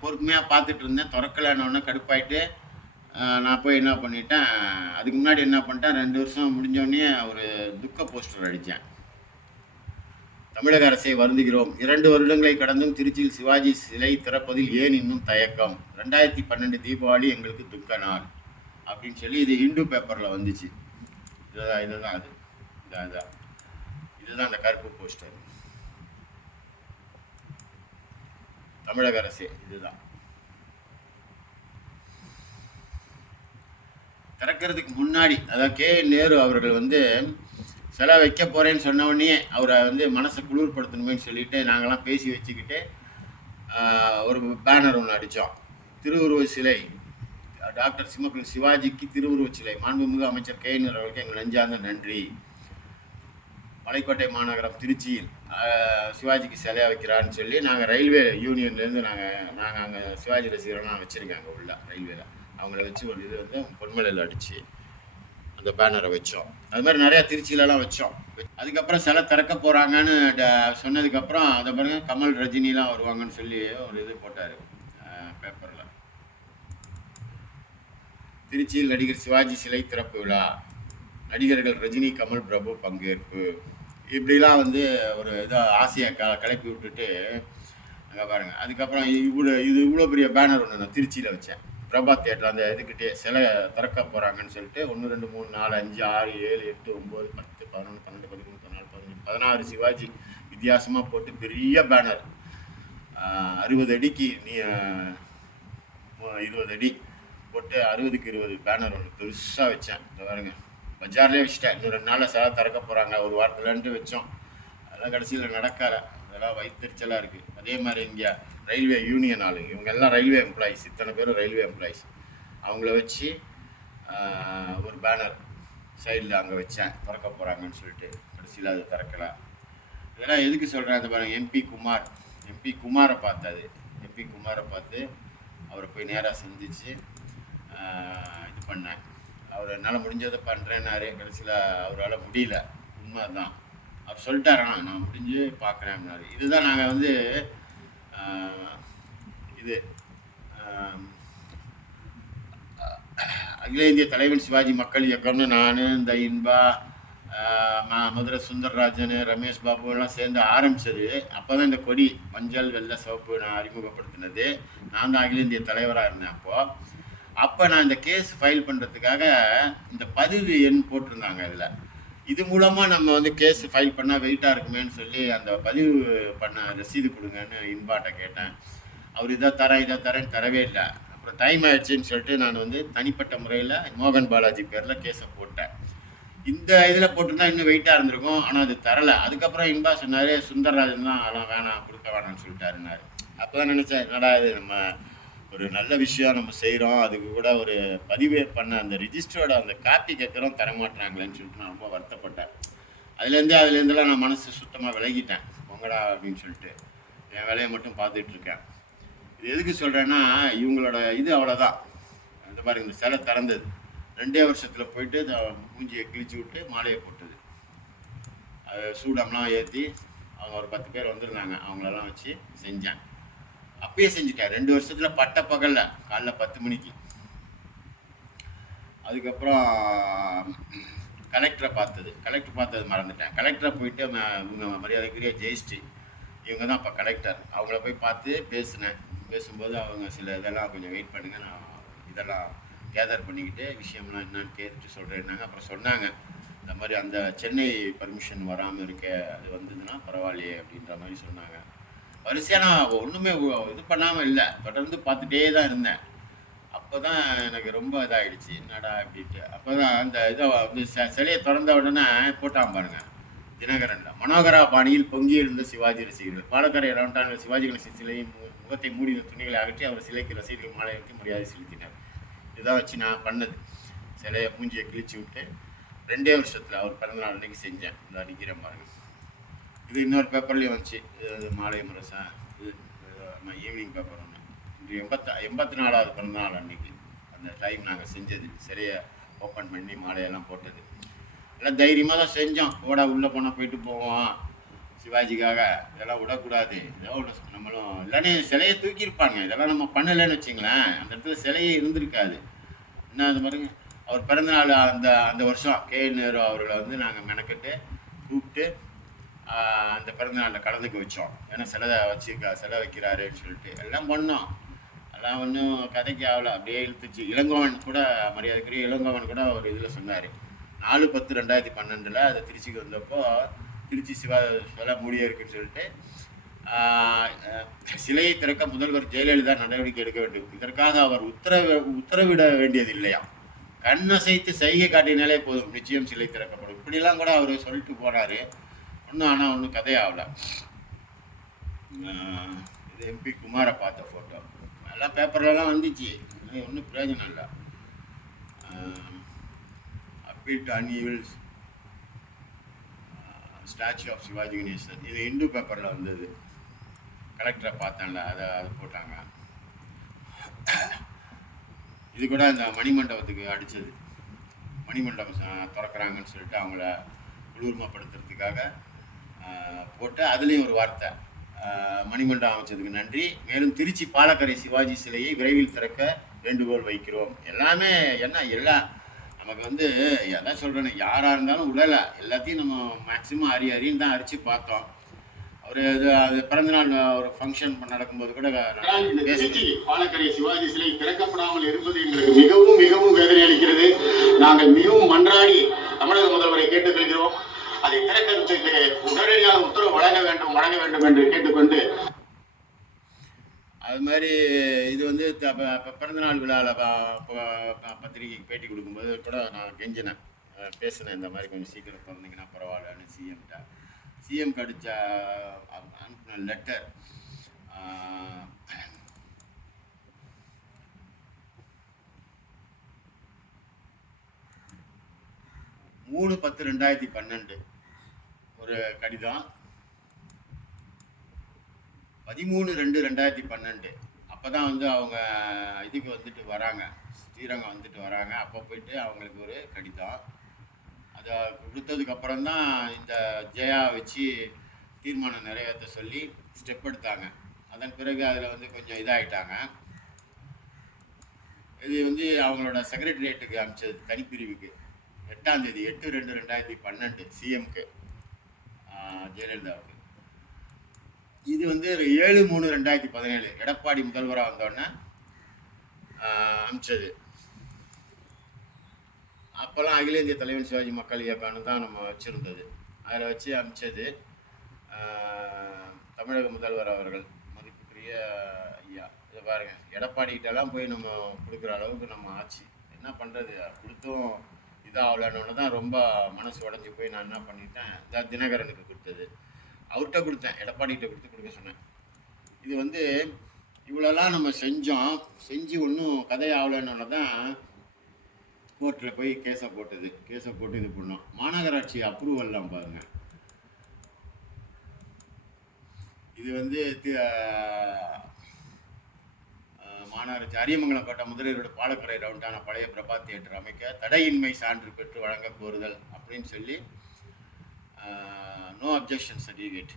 பொறுமையாக பார்த்துட்டு இருந்தேன். திறக்கலைன்னொன்னே கடுப்பாயிட்டு நான் போய் என்ன பண்ணிட்டேன், அதுக்கு முன்னாடி என்ன பண்ணிட்டேன், 2 வருஷம் முடிஞ்சோடனே ஒரு துக்க போஸ்டர் அடித்தேன். தமிழக அரசை வருந்துகிறோம், 2 வருடங்களை கடந்தும் திருச்சியில் சிவாஜி சிலை திறப்பதில் ஏன் இன்னும் தயக்கம், 2012 தீபாவளி எங்களுக்கு துக்க நாள் அப்படின்னு சொல்லி இது ஹிந்து பேப்பரில் வந்துச்சு. இதுதான் அந்த கருப்பு போஸ்டர். தமிழக அரசே இதுதான். திறக்கிறதுக்கு முன்னாடி அதாவது நேரு அவர்கள் வந்து சிலை வைக்க போகிறேன்னு சொன்ன உடனே அவரை வந்து மனசை குளிர்படுத்தணுமேன்னு சொல்லிட்டு நாங்கள்லாம் பேசி வச்சுக்கிட்டு ஒரு பேனர் ஒன்று அடித்தோம். திருவுருவ சிலை டாக்டர் சிவாஜிக்கு திருவுருவ சிலை, மாண்புமிகு அமைச்சர் நேரு அவர்களுக்கு எங்கள் நெஞ்சார்ந்த நன்றி. மலைக்கோட்டை மாநகரம் திருச்சியில் சிவாஜிக்கு சிலையாக வைக்கிறான்னு சொல்லி நாங்கள் ரயில்வே யூனியன்லேருந்து நாங்கள் அங்கே சிவாஜி ரசிகரெல்லாம் வச்சுருக்காங்க உள்ள ரயில்வேல. அவங்கள வச்சு ஒரு இது வந்து பொன்மலையில் அடித்து அந்த பேனரை வச்சோம். அது மாதிரி நிறையா திருச்சியிலலாம் வச்சோம். அதுக்கப்புறம் சிலை திறக்க போகிறாங்கன்னு சொன்னதுக்கப்புறம் அதை பாருங்க, கமல் ரஜினிலாம் வருவாங்கன்னு சொல்லி ஒரு இது போட்டார் பேப்பரில். திருச்சியில் நடிகர் சிவாஜி சிலை திறப்பு விழா, நடிகர்கள் ரஜினி, கமல், பிரபு பங்கேற்பு, இப்படிலாம் வந்து ஒரு இதாக ஆசையை கிளப்பி விட்டுட்டு அங்கே பாருங்கள். அதுக்கப்புறம் இவ்வளோ பெரிய பேனர் ஒன்று நான் திருச்சியில் வச்சேன். பிரபா தியேட்டர் அந்த இதுக்கிட்டே சிலை திறக்க போகிறாங்கன்னு சொல்லிட்டு 1 2 3 4 5 6 7 8 9 10 11 12 13 14 15 16 சிவாஜி வித்தியாசமாக போட்டு பெரிய பேனர் 60 அடிக்கு 20 அடி போட்டு 60க்கு 20 பேனர் ஒன்று பெருசாக வச்சேன். இந்த பாருங்க, பஜார்லேயே வச்சுட்டேன். இன்னும் 2 நாளில் சிலை திறக்க போகிறாங்க, ஒரு வாரத்துலன்ட்டு வச்சோம். அதெல்லாம் கடைசியில் நடக்காத, அதெல்லாம் வயிற்றுச்சலாக இருக்குது. அதே மாதிரி இங்கே ரயில்வே யூனியன் ஆளுங்க, இவங்க எல்லாம் ரயில்வே எம்ப்ளாயிஸ், இத்தனை பேரும் ரயில்வே எம்ப்ளாயிஸ். அவங்கள வச்சு ஒரு பேனர் சைடில் அங்கே வச்சேன், திறக்க போகிறாங்கன்னு சொல்லிட்டு. கடைசியில் அது திறக்கலை. இதெல்லாம் எதுக்கு சொல்கிறேன், அந்த பாருங்கள், எம்பி குமாரை பார்த்தது. எம்பி குமாரை பார்த்து அவரை போய் நேராக சந்தித்து இது பண்ணேன். அவர் என்னால் முடிஞ்சதை பண்ணுறேன்னாரு. கடைசியில் அவரால் முடியல, உண்மை தான். அவர் சொல்லிட்டாரண்ணா, நான் முடிஞ்சு பார்க்குறேன் அப்படின்னாரு. இதுதான் நாங்கள் வந்து இது அகில இந்திய தலைவன் சிவாஜி மக்கள் இயக்கம்னு நான், இந்த இன்பா, மதுரை சுந்தரராஜன், ரமேஷ் பாபு எல்லாம் சேர்ந்து ஆரம்பித்தது. அப்போ தான் இந்த கொடி மஞ்சள் வெள்ளை சிவப்பு நான் அறிமுகப்படுத்தினது. நான் தான் அகில இந்திய தலைவராக இருந்தேன். அப்போ நான் இந்த கேஸ் ஃபைல் பண்ணுறதுக்காக இந்த பதிவு எண் போட்டிருந்தாங்க. இதில் இது மூலமாக நம்ம வந்து கேஸ் ஃபைல் பண்ணால் வெயிட்டாக இருக்குமேன்னு சொல்லி அந்த பதிவு பண்ண ரசீது கொடுங்கன்னு இன்பாட்டை கேட்டேன். அவர் இதை தரேன்னு தரவே இல்லை. அப்புறம் டைம் ஆகிடுச்சின்னு சொல்லிட்டு நான் வந்து தனிப்பட்ட முறையில் மோகன் பாலாஜி பேரில் கேஸை போட்டேன். இந்த இதில் போட்டுருந்தா இன்னும் வெயிட்டாக இருந்திருக்கும், ஆனால் அது தரலை. அதுக்கப்புறம் இன்பா சொன்னார், சுந்தரராஜன் தான் அதெல்லாம் வேணாம், கொடுக்க வேணாம்னு சொல்லிட்டாருன்னாரு. அப்போ தான் நினச்சேன், என்னடா இது நம்ம ஒரு நல்ல விஷயம் நம்ம செய்கிறோம், அதுக்கு கூட ஒரு பதிவு பண்ண அந்த ரிஜிஸ்டரோட அந்த காப்பி கேட்குறோம், தரமாட்டுறாங்களேன்னு சொல்லிட்டு நான் ரொம்ப வருத்தப்பட்டேன். அதுலேருந்துலாம் நான் மனசு சுத்தமாக விலகிட்டேன். பொங்கடா அப்படின்னு சொல்லிட்டு என் வேலையை மட்டும் பார்த்துட்ருக்கேன். இது எதுக்கு சொல்கிறேன்னா, இவங்களோட இது அவ்வளோதான். இந்த மாதிரி இந்த சிலை திறந்தது 2 வருஷத்தில் போயிட்டு மூஞ்சியை கிழிச்சு விட்டு மாலையை போட்டது. அது சூடம்லாம் ஏற்றி அவங்க ஒரு 10 பேர் வந்திருந்தாங்க, அவங்களெல்லாம் வச்சு செஞ்சேன். அப்பயே செஞ்சுட்டேன் 2 வருஷத்தில் பட்ட பகலில், காலைல 10 மணிக்கு. அதுக்கப்புறம் கலெக்டரை பார்த்தது மறந்துட்டேன். கலெக்டரை போயிட்டு இவங்க மரியாதைக்குரிய ஜெயஸ்ரீ, இவங்க தான் இப்போ கலெக்டர். அவங்கள போய் பார்த்து பேசும்போது அவங்க சில இதெல்லாம் கொஞ்சம் வெயிட் பண்ணுங்க, நான் இதெல்லாம் கேதர் பண்ணிக்கிட்டு விஷயம்லாம் என்னன்னு கேட்டுட்டு சொல்கிறேன்னாங்க. அப்புறம் சொன்னாங்க, இந்த மாதிரி அந்த சென்னை பர்மிஷன் வராமல் இருக்க, அது வந்ததுன்னா பரவாயில்லையே அப்படின்ற மாதிரி சொன்னாங்க. வரிசையாக நான் ஒன்றுமே இது பண்ணாமல் இல்லை, தொடர்ந்து பார்த்துட்டே தான் இருந்தேன். அப்போ தான் எனக்கு ரொம்ப இதாகிடுச்சு, என்னடா அப்படின்ட்டு. அப்போ தான் அந்த இதை வந்து சிலையை திறந்த உடனே போட்டான் பாருங்க, தினகரனில் மனோகரா பாணியில் பொங்கி எழுந்த சிவாஜி ரசிகர்கள். பாலக்கரை ரவுண்டான சிவாஜி கணேசன் சிலையை முகத்தை மூடின துணிகளை அகற்றி அவர் சிலைக்கு ரசிகர்கள் மாலை வைத்து மரியாதை செலுத்தினார். இதான் வச்சு நான் பண்ணது. சிலையை மூஞ்சியை கிழிச்சு விட்டு 2 வருஷத்தில் அவர் பிறந்தநாள் அன்றைக்கி செஞ்சேன். இந்த அடிக்கிற பாருங்க, இது இன்னொரு பேப்பர்லேயும் வந்துச்சு. இது மாலை முரசா இது ஈவினிங் பேப்பர் ஒன்று. இது 84வது பிறந்தநாள் அன்னைக்கு அந்த டைம் நாங்கள் செஞ்சது, சிலையை ஓப்பன் பண்ணி மாலையெல்லாம் போட்டது. எல்லாம் தைரியமாக தான் செஞ்சோம். ஓடா உள்ளே போனால் போயிட்டு போவோம் சிவாஜிக்காக, இதெல்லாம் விடக்கூடாது, இதோ ஒன்று நம்மளும் இல்லைன்னு சிலையை தூக்கியிருப்பாங்க. இதெல்லாம் நம்ம பண்ணலைன்னு வச்சிங்களேன், அந்த இடத்துல சிலையே இருந்திருக்காது. என்ன அது பாருங்க, அவர் பிறந்தநாள் அந்த அந்த வருஷம் கே நேரு அவர்களை வந்து நாங்கள் மெனக்கெட்டு கூப்பிட்டு அந்த பிறந்தநாளில் கலந்துக்க வச்சோம். ஏன்னா சிலை வைக்கிறாருன்னு சொல்லிட்டு எல்லாம் பண்ணோம். எல்லாம் ஒன்றும் கதைக்கு ஆகலை, அப்படியே இழுத்துச்சு. இளங்கோவன் கூட, மரியாதைக்குரிய இளங்கோவன் கூட ஒரு இதில் சொன்னார், 4/10/2012 அது திருச்சிக்கு வந்தப்போ திருச்சி சிலை மூடியே இருக்குன்னு சொல்லிட்டு சிலையை திறக்க முதல்வர் ஜெயலலிதா நடவடிக்கை எடுக்க வேண்டும், இதற்காக அவர் உத்தரவிட வேண்டியது இல்லையா, கண்ணசைத்து சைகை காட்டினாலே போதும், நிச்சயம் சிலை திறக்கப்படும். இப்படிலாம் கூட அவர் சொல்லிட்டு போனார். ஒன்றும் ஆனால் ஒன்றும் கதையாகல. இது MP குமாரை பார்த்த ஃபோட்டோ எல்லாம் பேப்பர்லலாம் வந்துச்சு, ஒன்றும் பிரயோஜனம் இல்லை. Appeal to unveil statue of Sivaji Ganesan, இது இந்து பேப்பரில் வந்தது. கலெக்டரை பார்த்தேன்ல, அதை போட்டாங்க. இது கூட அந்த மணிமண்டபத்துக்கு அடித்தது, மணிமண்டபம் திறக்கிறாங்கன்னு சொல்லிட்டு அவங்கள குளிர்மைப்படுத்துறதுக்காக போட்டு அதுலேயும் ஒரு வார்த்தை, மணிமண்டபம் அமைச்சதுக்கு நன்றி, மேலும் திருச்சி பாலக்கரை சிவாஜி சிலையை விரைவில் திறக்க வேண்டுகோள் வைக்கிறோம். எல்லாமே என்ன, எல்லாம் நமக்கு வந்து எல்லாம் சொல்கிறேன்னு, யாராக இருந்தாலும் உடலை எல்லாத்தையும் நம்ம மேக்ஸிமம் அறின்னு தான் அரிச்சு பார்த்தோம். ஒரு இது அது பிறந்தநாள் ஒரு ஃபங்க்ஷன் நடக்கும்போது கூட பாலக்கரை சிவாஜி சிலை திறக்கப்படாமல் இருப்பது எங்களுக்கு மிகவும் மிகவும் வேதனை அளிக்கிறது. நாங்கள் மிகவும் மன்றாடி தமிழக முதல்வரை கேட்டுக்கொள்கிறோம், அதை திறக்கிறதுக்கு உடனடியாக உத்தரவு வழங்க வேண்டும் என்று கேட்டுக்கொண்டு, அது மாதிரி இது வந்து பிறந்தநாள் விழாவில் பத்திரிகைக்கு பேட்டி கொடுக்கும்போது கூட நான் கெஞ்சினேன், பேசினேன், இந்த மாதிரி கொஞ்சம் சீக்கிரம் பிறந்தீங்கன்னா பரவாயில்லன்னு சிஎம்கிட்ட. சிஎம் அடித்த அனுப்பின லெட்டர் 3/10/2012 ஒரு கடிதம், 13/2/2012 அப்போ தான் வந்து அவங்க இதுக்கு வந்துட்டு வராங்க, ஸ்ரீரங்கம் வந்துட்டு வராங்க. அப்போ போயிட்டு அவங்களுக்கு ஒரு கடிதம், அதை கொடுத்ததுக்கப்புறம் தான் இந்த ஜெயா வச்சு தீர்மானம் நிறைவேற்ற சொல்லி ஸ்டெப் எடுத்தாங்க. அதன் பிறகு அதில் வந்து கொஞ்சம் இதாகிட்டாங்க. இது வந்து அவங்களோட செக்ரட்டரியேட்டுக்கு அனுப்பிச்சது, தனிப்பிரிவுக்கு 8ஆம் தேதி 8/2/2012 சிஎம்க்கு ஜெயலலிதாவுக்கு. இது வந்து 7/3/2017 எடப்பாடி முதல்வராக வந்தோடனே அனுப்பிச்சது. அப்போல்லாம் அகில இந்திய தலைவன் சிவாஜி மக்கள் இயக்கம்னு தான் நம்ம வச்சுருந்தது, அதில் வச்சு அனுப்பிச்சது. தமிழக முதல்வர் அவர்கள், மதிப்புக்குரிய ஐயா, இதை பாருங்கள், எடப்பாடிக்கிட்டெல்லாம் போய் நம்ம கொடுக்குற அளவுக்கு நம்ம ஆச்சு. என்ன பண்ணுறது, கொடுத்தும் இதாகலன்னு தான் ரொம்ப மனசு உடஞ்சி போய் நான் என்ன பண்ணிட்டேன், தினகரனுக்கு கொடுத்தது, அவர்கிட்ட கொடுத்தேன், எடப்பாடிகிட்ட கொடுக்க சொன்னேன். இது வந்து இவ்வளோலாம் நம்ம செஞ்சு ஒன்றும் கதையாகலன்னு தான் கோர்ட்டில் போய் கேஸை போட்டு இது பண்ணோம். மாநகராட்சி அப்ரூவல்லாம் பாருங்கள், இது வந்து மாநகராட்சி அரியமங்கலம் கோட்டை முதலீரோட பாலக்கரை ரவுண்டான பழைய பிரபா தியேட்டர் அமைக்க தடையின்மை சான்று பெற்று வழங்க கோருதல் அப்படின்னு சொல்லி no objection certificate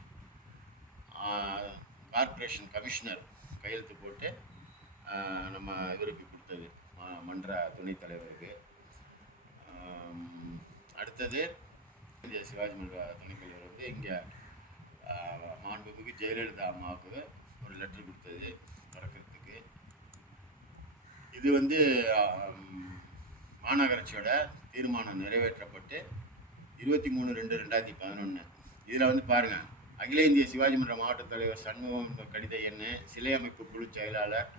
corporation commissioner கையெழுத்து போட்டு நம்ம இவருக்கு கொடுத்தது, மன்ற துணைத் தலைவருக்கு. அடுத்தது சிவாஜி மன்ற துணைத் தலைவர் வந்து இங்கே மாண்புமிகு ஜெயலலிதா அம்மாவுக்கு ஒரு லெட்டர் கொடுத்தது திறக்கிறதுக்கு. இது வந்து மாநகராட்சியோட தீர்மானம் நிறைவேற்றப்பட்டு 23/2/2011. இதில் வந்து பாருங்கள், அகில இந்திய சிவாஜி மன்ற மாவட்ட தலைவர் சண்முகம் கடித எண், சிலை அமைப்பு குழு செயலாளர்,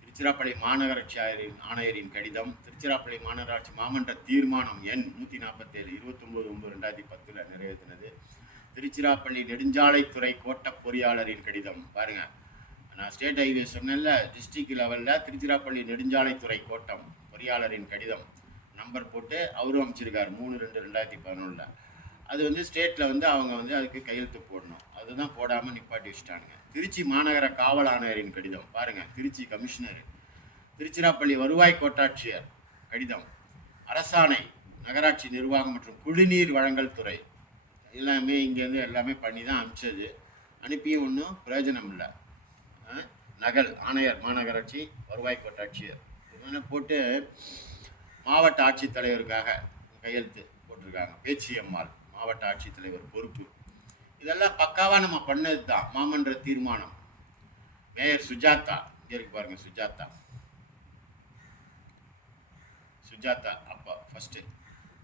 திருச்சிராப்பள்ளி மாநகராட்சி ஆணையரின் கடிதம், திருச்சிராப்பள்ளி மாநகராட்சி மாமன்ற தீர்மானம் எண் 147 29/9/2010 நிறைவேற்றினது, திருச்சிராப்பள்ளி நெடுஞ்சாலைத்துறை கோட்ட பொறியாளரின் கடிதம். பாருங்கள், நான் ஸ்டேட் ஹைவே சொன்னேன்ல, டிஸ்ட்ரிக்ட் லெவலில் திருச்சிராப்பள்ளி நெடுஞ்சாலைத்துறை கோட்டம் பொறியாளரின் கடிதம் நம்பர் போட்டு அவரும் அமைச்சிருக்கார் 3/2/2011. அது வந்து ஸ்டேட்டில் வந்து அவங்க வந்து அதுக்கு கையெழுத்து போடணும். அதுதான் போடாமல் நிப்பாட்டி வச்சுட்டானுங்க. திருச்சி மாநகர காவல் ஆணையரின் கடிதம் பாருங்கள். திருச்சி கமிஷனர், திருச்சிராப்பள்ளி வருவாய் கோட்டாட்சியர் கடிதம், அரசாணை, நகராட்சி நிர்வாகம் மற்றும் குடிநீர் வழங்கல் துறை எல்லாமே இங்கேருந்து எல்லாமே பண்ணி தான் அனுப்பிச்சது. அனுப்பியும் ஒன்றும் பிரயோஜனம் இல்லை. நகல் ஆணையர், மாநகராட்சி வருவாய் கோட்டாட்சியர் இதெல்லாம் போட்டு மாவட்ட ஆட்சித்தலைவருக்காக கையெழுத்து போட்டிருக்காங்க. பேச்சியம்மாள் மாவட்ட ஆட்சித்தலைவர் பொறுப்பு. இதெல்லாம் பக்காவாக நம்ம பண்ணது தான். மாமன்ற தீர்மானம். மேயர் சுஜாதா இங்கே இருக்கு பாருங்கள். சுஜாதா அப்போ ஃபஸ்ட்டு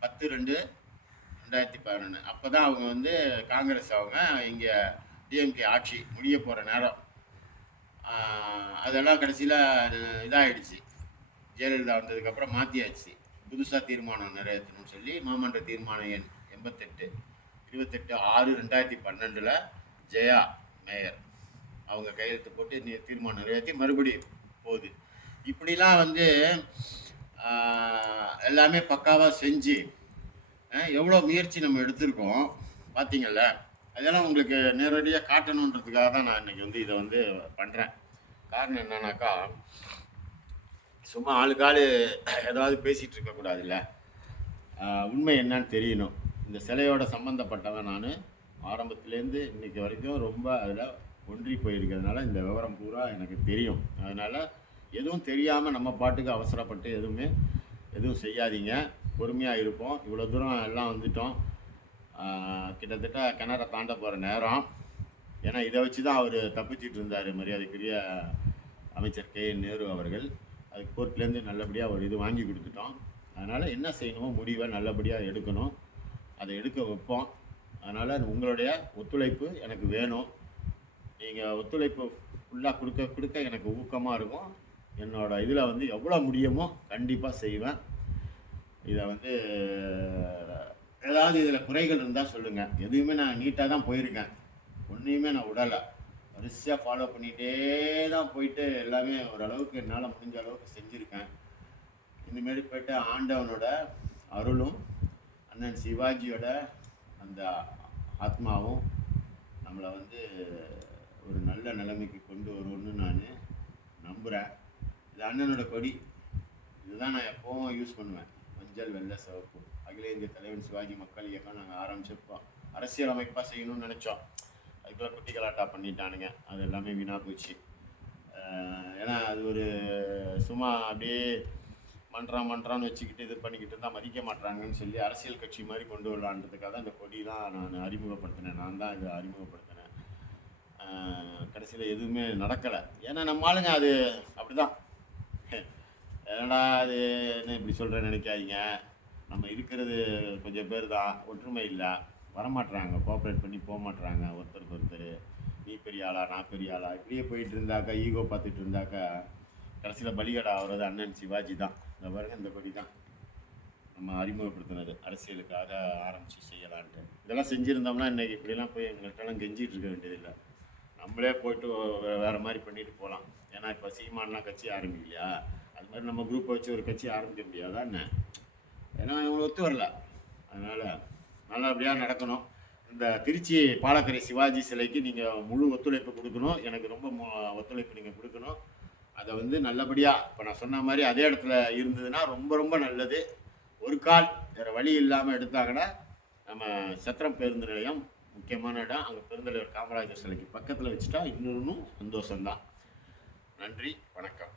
10/2/2011 அப்போ தான் அவங்க வந்து காங்கிரஸ் அவங்க இங்கே டிஎம்கே ஆட்சி முடிய போகிற நேரம். அதெல்லாம் கடைசியில் இதாகிடுச்சு. ஜெயலலிதா வந்ததுக்கப்புறம் மாற்றியாச்சு. புதுசாக தீர்மானம் நிறைவேற்றணும்னு சொல்லி மாமன்ற தீர்மானம் எண் 88 28/6/2012 ஜெயா மேயர் அவங்க கையெழுத்து போட்டு தீர்மானம் நிறைவேற்றி மறுபடியும் போகுது. இப்படிலாம் வந்து எல்லாமே பக்காவாக செஞ்சு எவ்வளோ முயற்சி நம்ம எடுத்திருக்கோம் பார்த்தீங்கள்ல. அதெல்லாம் உங்களுக்கு நேரடியாக காட்டணுன்றதுக்காக தான் நான் இன்றைக்கி வந்து இதை வந்து பண்ணுறேன். காரணம் என்னன்னாக்கா, சும்மா ஆளுக்காள் ஏதாவது பேசிகிட்டு இருக்கக்கூடாதுல்ல. உண்மை என்னன்னு தெரியணும். இந்த சிலையோட சம்மந்தப்பட்டவன் நான் ஆரம்பத்துலேருந்து இன்றைக்கி வரைக்கும் ரொம்ப அதில் ஒன்றி போயிருக்கிறதுனால இந்த விவரம் பூரா எனக்கு தெரியும். அதனால் எதுவும் தெரியாமல் நம்ம பாட்டுக்கு அவசரப்பட்டு எதுவும் செய்யாதீங்க. பொறுமையாக இருப்போம். இவ்வளோ தூரம் எல்லாம் வந்துட்டோம். கிட்டத்தட்ட கிணறை தாண்ட போகிற நேரம். ஏன்னா இதை வச்சு தான் அவர் தப்பிச்சிட்டு இருந்தார், மரியாதைக்குரிய அமைச்சர் KN நேரு அவர்கள். அதுக்கு கோர்ட்லேருந்து நல்லபடியாக ஒரு இது வாங்கி கொடுத்துட்டோம். அதனால் என்ன செய்யணுமோ முடிவை நல்லபடியாக எடுக்கணும். அதை எடுக்க வைப்போம். அதனால் உங்களுடைய ஒத்துழைப்பு எனக்கு வேணும். நீங்கள் ஒத்துழைப்பு ஃபுல்லாக கொடுக்க எனக்கு ஊக்கமாக இருக்கும். என்னோடய இதில் வந்து எவ்வளோ முடியுமோ கண்டிப்பாக செய்வேன். இதை வந்து ஏதாவது இதில் குறைகள் இருந்தால் சொல்லுங்கள். எதுவுமே நான் நீட்டாக தான் போயிருக்கேன். ஒன்றையுமே நான் விடலை. வரிசையாக ஃபாலோ பண்ணிகிட்டே தான் போயிட்டு எல்லாமே ஓரளவுக்கு என்னால் முடிஞ்ச அளவுக்கு செஞ்சுருக்கேன். இனிமேல் போய்ட்டு ஆண்டவனோட அருளும் அண்ணன் சிவாஜியோட அந்த ஆத்மாவும் நம்மளை வந்து ஒரு நல்ல நிலைமைக்கு கொண்டு வருவோன்னு நான் நம்புகிறேன். இது அண்ணனோட கொடி. இதுதான் நான் எப்போவும் யூஸ் பண்ணுவேன். மஞ்சள் வெள்ளை சிவப்பு. அகில இந்திய தலைவன் சிவாஜி மக்கள் இயக்கம் நாங்கள் ஆரம்பிச்சிருப்போம். அரசியல் அமைப்பாக செய்யணும்னு நினச்சோம். அதுக்குள்ளே குட்டி கலாட்டா பண்ணிட்டானுங்க. அது எல்லாமே வீணாக போச்சு. ஏன்னா அது ஒரு சும்மா அப்படியே மன்றான்னு வச்சுக்கிட்டு இது பண்ணிக்கிட்டு இருந்தால் மதிக்க மாட்டாங்கன்னு சொல்லி அரசியல் கட்சி மாதிரி கொண்டு வரலான்றதுக்காக தான் இந்த கொடிலாம் நான் அறிமுகப்படுத்தினேன். நான் தான் இதை அறிமுகப்படுத்தினேன். கடைசியில் எதுவுமே நடக்கலை. ஏன்னா நம்ம ஆளுங்க அது அப்படி தான். ஏன்னா அது என்ன இப்படி சொல்கிறேன்னு நினைக்காதீங்க. நம்ம இருக்கிறது கொஞ்சம் பேர் தான். ஒற்றுமை இல்லை. வரமாட்டுறாங்க. கோஆப்ரேட் பண்ணி போக மாட்டுறாங்க. ஒருத்தருக்கு ஒருத்தர் நீ பெரிய ஆளா நான் பெரிய ஆளா இப்படியே போயிட்டு இருந்தாக்கா, ஈகோ பார்த்துட்டு இருந்தாக்கா கடைசியில் பலிகடா ஆகிறது அண்ணன் சிவாஜி தான். இந்த பாருங்க, இந்த கொடி தான் நம்ம அறிமுகப்படுத்தினது. அரசியலுக்காக ஆரம்பித்து செய்யலான்ட்டு. இதெல்லாம் செஞ்சுருந்தோம்னா இன்றைக்கி இப்படிலாம் போய் எங்கள்கிட்டலாம் கெஞ்சிகிட்டு இருக்க வேண்டியதில்லை. நம்மளே போய்ட்டு வேறு மாதிரி பண்ணிட்டு போகலாம். ஏன்னா இப்போ சீமானெலாம் கட்சி ஆரம்பிக்கலையா, அது மாதிரி நம்ம குரூப்பை வச்சு ஒரு கட்சி ஆரம்பிக்க முடியாதா என்ன? ஏன்னா இவங்க ஒத்து வரல. அதனால் நல்லபடியாக நடக்கணும். இந்த திருச்சி பாலக்கரை சிவாஜி சிலைக்கு நீங்கள் முழு ஒத்துழைப்பு கொடுக்கணும். எனக்கு ரொம்ப ஒத்துழைப்பு நீங்கள் கொடுக்கணும். அதை வந்து நல்லபடியாக இப்போ நான் சொன்ன மாதிரி அதே இடத்துல இருந்ததுன்னா ரொம்ப ரொம்ப நல்லது. ஒரு கால் வேறு வழி இல்லாமல் எடுத்தாங்கன்னா நம்ம சத்திரம் பேருந்து நிலையம் முக்கியமான இடம். அங்கே பெருந்தலைவர் காமராஜர் சிலைக்கு பக்கத்தில் வச்சுட்டா இன்னொன்றும் சந்தோஷம்தான். நன்றி, வணக்கம்.